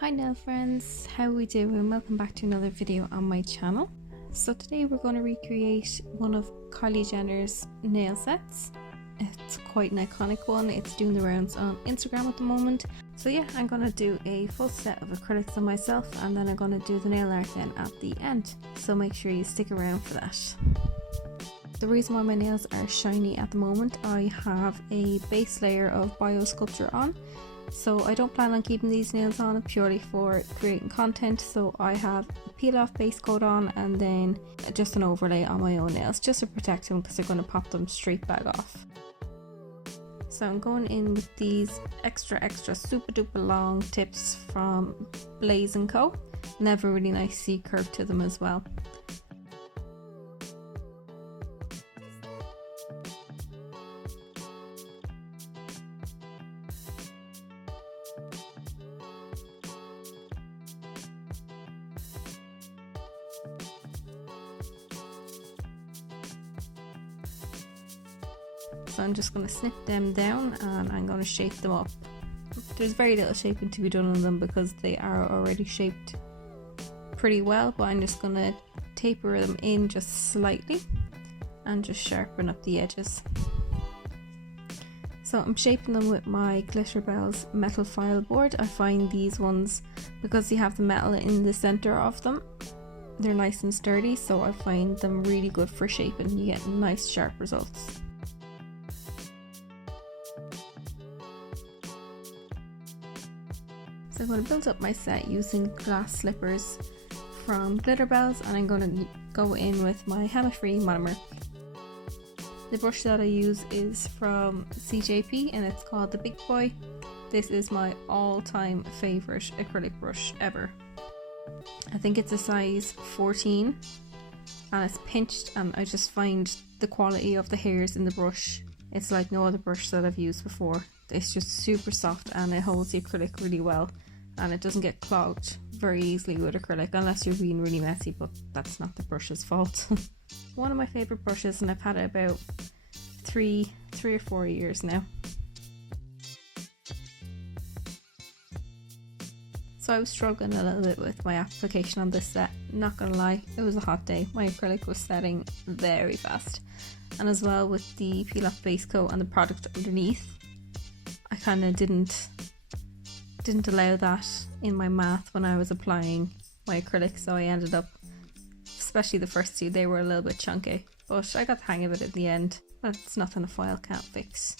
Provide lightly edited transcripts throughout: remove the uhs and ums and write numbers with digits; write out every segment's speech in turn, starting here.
Hi nail friends, how we doing? Welcome back to another video on my channel. So today we're going to recreate one of Kylie Jenner's nail sets. It's quite an iconic one. It's doing the rounds on Instagram at the moment. So yeah, I'm going to do a full set of acrylics on myself, and then I'm going to do the nail art then at the end. So make sure you stick around for that. The reason why my nails are shiny at the moment, I have a base layer of bio sculpture on. So I don't plan on keeping these nails on purely for creating content, so I have a peel off base coat on and then just an overlay on my own nails just to protect them, because they're going to pop them straight back off. So I'm going in with these extra super duper long tips from Blaze & Co. And they have a really nice C curve to them as well. So I'm just going to snip them down and I'm going to shape them up. There's very little shaping to be done on them because they are already shaped pretty well, but I'm just going to taper them in just slightly and just sharpen up the edges. So I'm shaping them with my Glitterbels metal file board. I find these ones, because you have the metal in the center of them, they're nice and sturdy, so I find them really good for shaping. You get nice sharp results. So I'm going to build up my set using glass slippers from Glitterbels, and I'm going to go in with my hammer-free monomer. The brush that I use is from CJP and it's called the Big Boy. This is my all-time favourite acrylic brush ever. I think it's a size 14 and it's pinched, and I just find the quality of the hairs in the brush, it's like no other brush that I've used before. It's just super soft and it holds the acrylic really well, and it doesn't get clogged very easily with acrylic unless you're being really messy, but that's not the brush's fault. One of my favourite brushes, and I've had it about three or 4 years now. So I was struggling a little bit with my application on this set, not gonna lie, it was a hot day. My acrylic was setting very fast, and as well with the peel off base coat and the product underneath, I kind of didn't allow that in my math when I was applying my acrylic, so I ended up, especially the first two, they were a little bit chunky, but I got the hang of it in the end. That's nothing a file can't fix.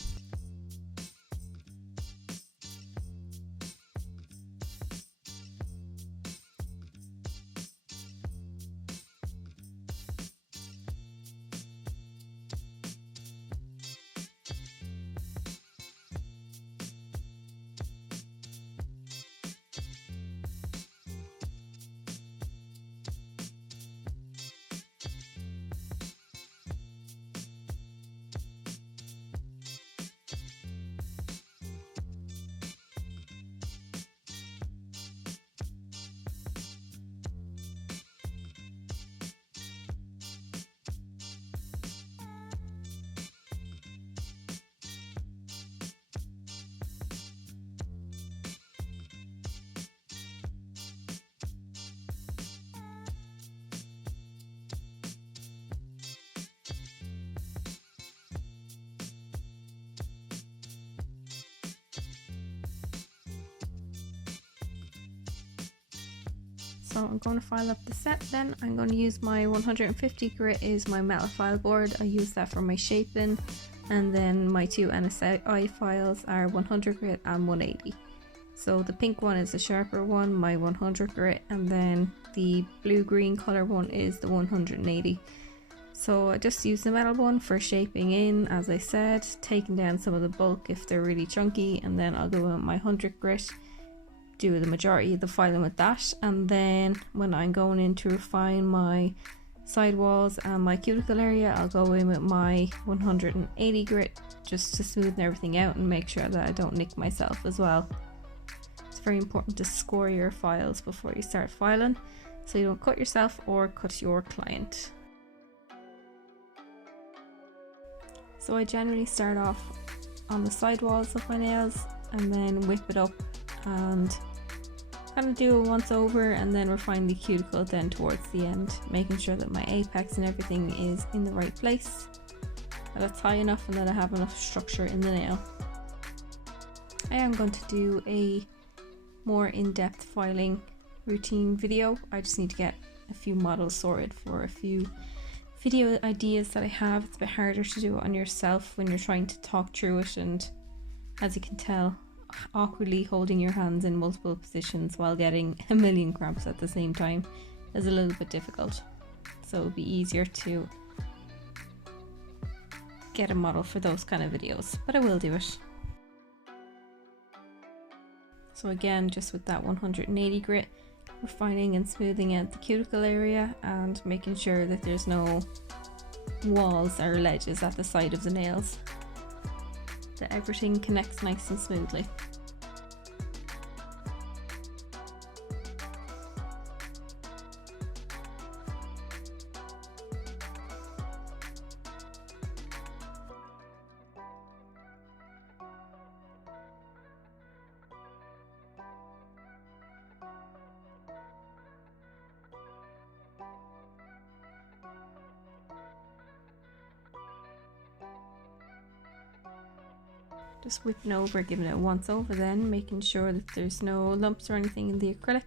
So I'm going to file up the set then. I'm going to use my 150 grit is my metal file board. I use that for my shaping, and then my two NSI files are 100 grit and 180. So the pink one is the sharper one, my 100 grit, and then the blue-green color one is the 180. So I just use the metal one for shaping in, as I said, taking down some of the bulk if they're really chunky, and then I'll go in with my 100 grit, do the majority of the filing with that, and then when I'm going in to refine my sidewalls and my cuticle area, I'll go in with my 180 grit just to smoothen everything out and make sure that I don't nick myself as well. It's very important to score your files before you start filing so you don't cut yourself or cut your client. So I generally start off on the sidewalls of my nails and then whip it up and kind of do it once over and then refine the cuticle then towards the end, making sure that my apex and everything is in the right place, that it's high enough and that I have enough structure in the nail. I am going to do a more in-depth filing routine video. I just need to get a few models sorted for a few video ideas that I have. It's a bit harder to do it on yourself when you're trying to talk through it, and as you can tell, awkwardly holding your hands in multiple positions while getting a million cramps at the same time is a little bit difficult. So it would be easier to get a model for those kind of videos, but I will do it. So again, just with that 180 grit, refining and smoothing out the cuticle area and making sure that there's no walls or ledges at the side of the nails, that everything connects nice and smoothly. Just whipping over, giving it a once over, then making sure that there's no lumps or anything in the acrylic.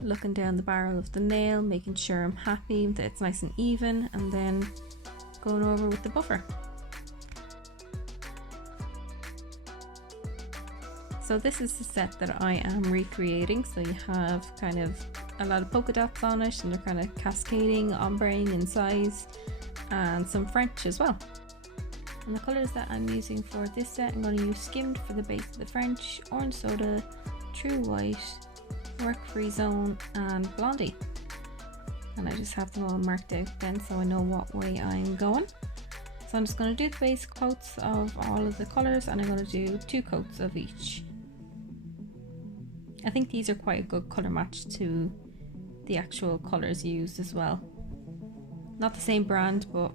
Looking down the barrel of the nail, making sure I'm happy that it's nice and even, and then going over with the buffer. So this is the set that I am recreating. So you have kind of a lot of polka dots on it, and they're kind of cascading, ombreing in size, and some French as well. And the colours that I'm using for this set, I'm going to use Skimmed for the base of the French, Orange Soda, True White, Work Free Zone and Blondie. And I just have them all marked out then so I know what way I'm going. So I'm just going to do the base coats of all of the colours, and I'm going to do 2 coats of each. I think these are quite a good colour match to the actual colours used as well. Not the same brand, but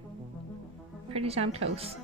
pretty damn close.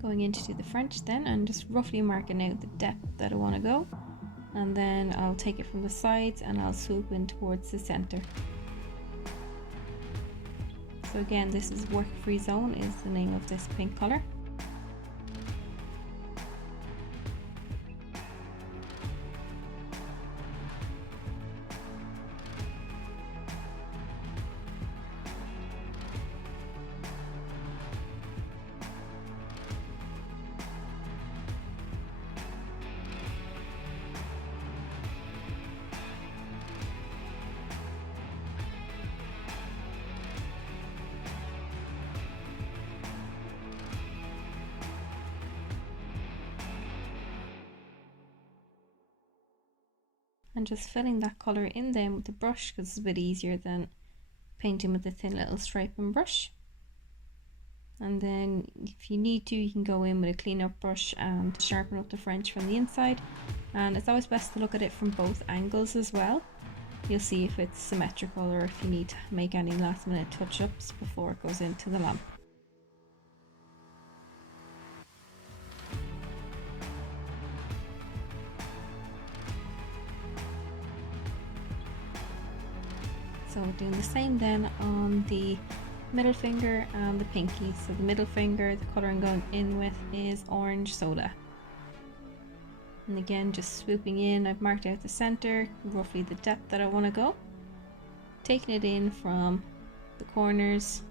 Going in to do the French then, and just roughly marking out the depth that I want to go, and then I'll take it from the sides and I'll swoop in towards the center. So again, this is Work Free Zone is the name of this pink color. And just filling that colour in then with the brush, because it's a bit easier than painting with a thin little striping brush. And then if you need to, you can go in with a clean up brush and sharpen up the French from the inside. And it's always best to look at it from both angles as well. You'll see if it's symmetrical or if you need to make any last minute touch-ups before it goes into the lamp. So doing the same then on the middle finger and the pinky. So the middle finger, the colour I'm going in with is orange soda. And again, just swooping in, I've marked out the centre, roughly the depth that I want to go. Taking it in from the corners,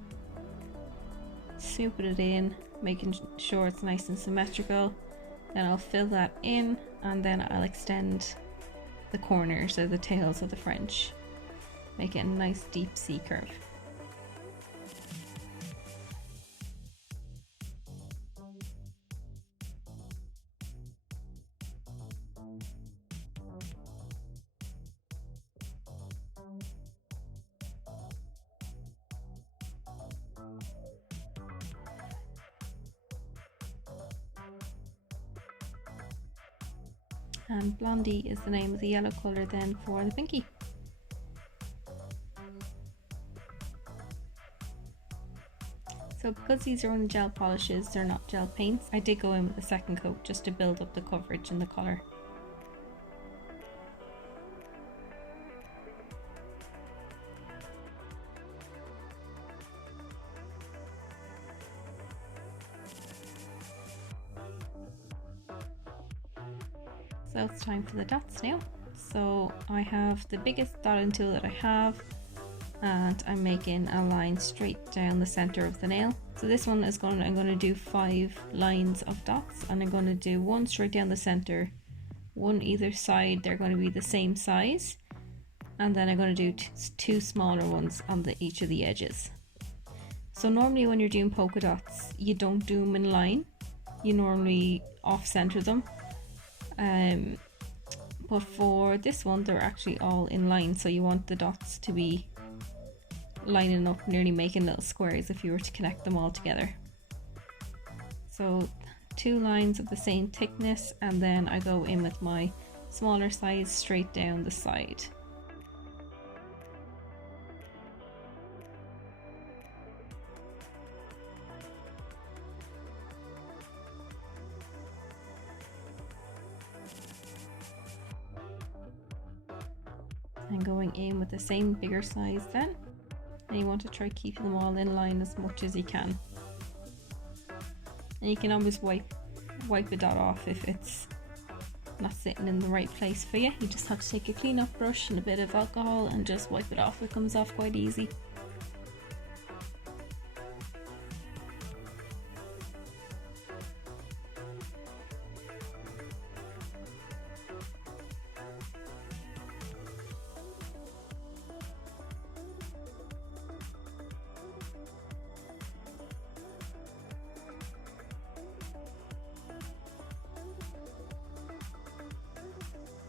swooping it in, making sure it's nice and symmetrical. Then I'll fill that in, and then I'll extend the corners or the tails of the French. Make it a nice deep C curve. And Blondie is the name of the yellow colour then for the pinky. So because these are only gel polishes, they're not gel paints, I did go in with a second coat just to build up the coverage and the colour. So it's time for the dots now. So I have the biggest dotting tool that I have, and I'm making a line straight down the center of the nail. So this one is I'm going to do 5 lines of dots, and I'm going to do one straight down the center, one either side. They're going to be the same size, and then I'm going to do 2 smaller ones on each of the edges. So normally when you're doing polka dots, you don't do them in line, you normally off center them. But for this one, they're actually all in line, so you want the dots to be lining up, nearly making little squares if you were to connect them all together. So 2 lines of the same thickness, and then I go in with my smaller size straight down the side. And going in with the same bigger size then, and you want to try keeping them all in line as much as you can. And you can always wipe a dot off if it's not sitting in the right place for you. You just have to take a clean up brush and a bit of alcohol and just wipe it off. It comes off quite easy.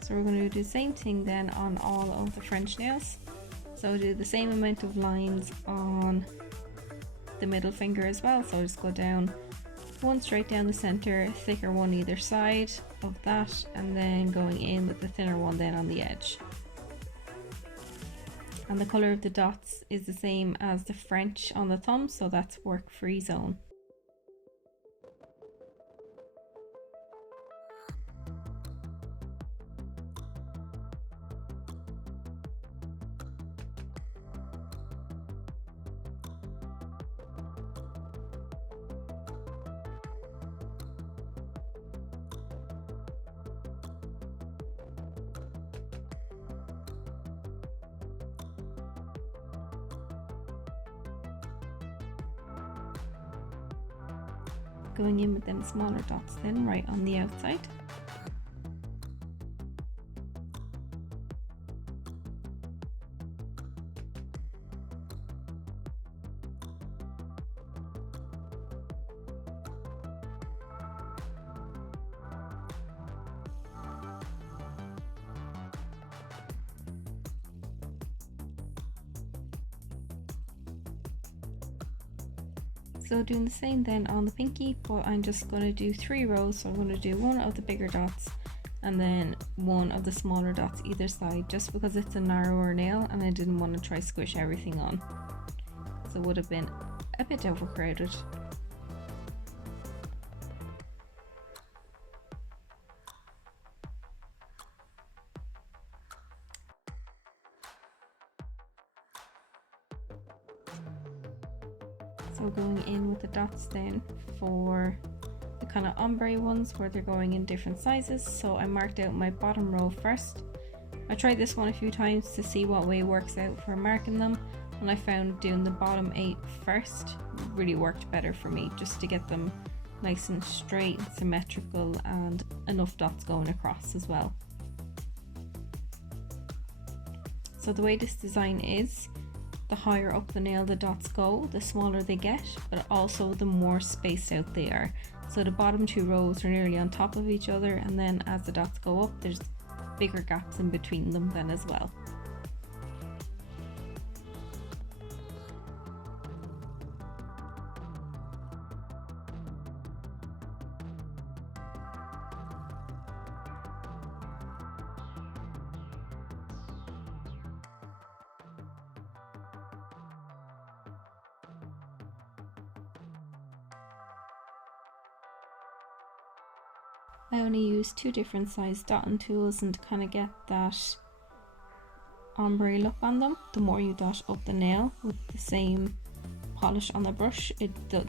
So we're going to do the same thing then on all of the French nails. So do the same amount of lines on the middle finger as well. So just go down one straight down the center, thicker one either side of that, and then going in with the thinner one then on the edge. And the colour of the dots is the same as the French on the thumb, so that's work free zone. Going in with them smaller dots then right on the outside. So doing the same then on the pinky, but I'm just going to do 3 rows. So I'm going to do one of the bigger dots and then one of the smaller dots either side, just because it's a narrower nail and I didn't want to try squish everything on. So it would have been a bit overcrowded. So going in with the dots then for the kind of ombre ones where they're going in different sizes. So I marked out my bottom row first. I tried this one a few times to see what way works out for marking them, and I found doing the bottom 8 first really worked better for me, just to get them nice and straight and symmetrical and enough dots going across as well. So the way this design is, the higher up the nail the dots go, the smaller they get, but also the more spaced out they are. So the bottom 2 rows are nearly on top of each other, and then as the dots go up, there's bigger gaps in between them then as well. I only use 2 different size dotting tools, and to kind of get that ombre look on them, the more you dot up the nail with the same polish on the brush,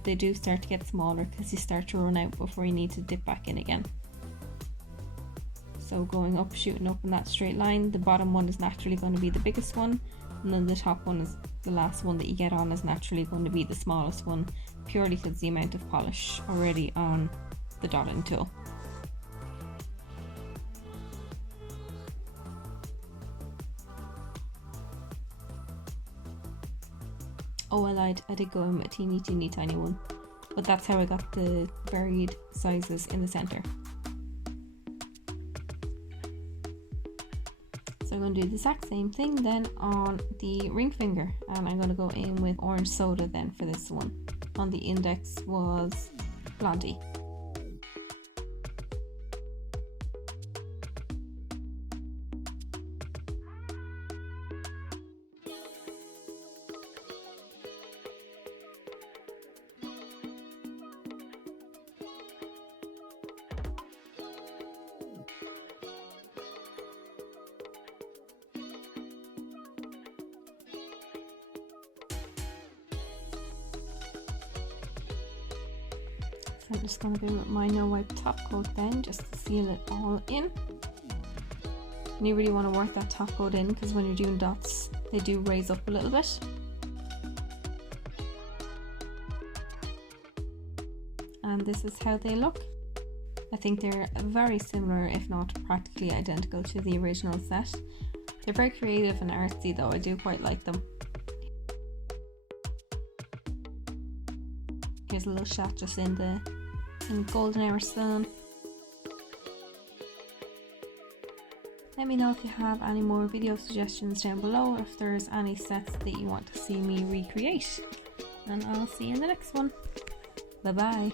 they do start to get smaller because you start to run out before you need to dip back in again. So going up, shooting up in that straight line, the bottom one is naturally going to be the biggest one, and then the top one is the last one that you get on is naturally going to be the smallest one, purely because the amount of polish already on the dotting tool. Oh, I lied, I did go in with a teeny tiny one, but that's how I got the varied sizes in the center. So I'm going to do the exact same thing then on the ring finger, and I'm going to go in with orange soda then for this one. On the index was Blondie. I'm just going to go with my no wipe top coat then, just to seal it all in. And you really want to work that top coat in, because when you're doing dots they do raise up a little bit. And this is how they look. I think they're very similar, if not practically identical, to the original set. They're very creative and artsy though, I do quite like them. Here's a little shot just in golden hour sun. Let me know if you have any more video suggestions down below, if there's any sets that you want to see me recreate. And I'll see you in the next one. Bye bye.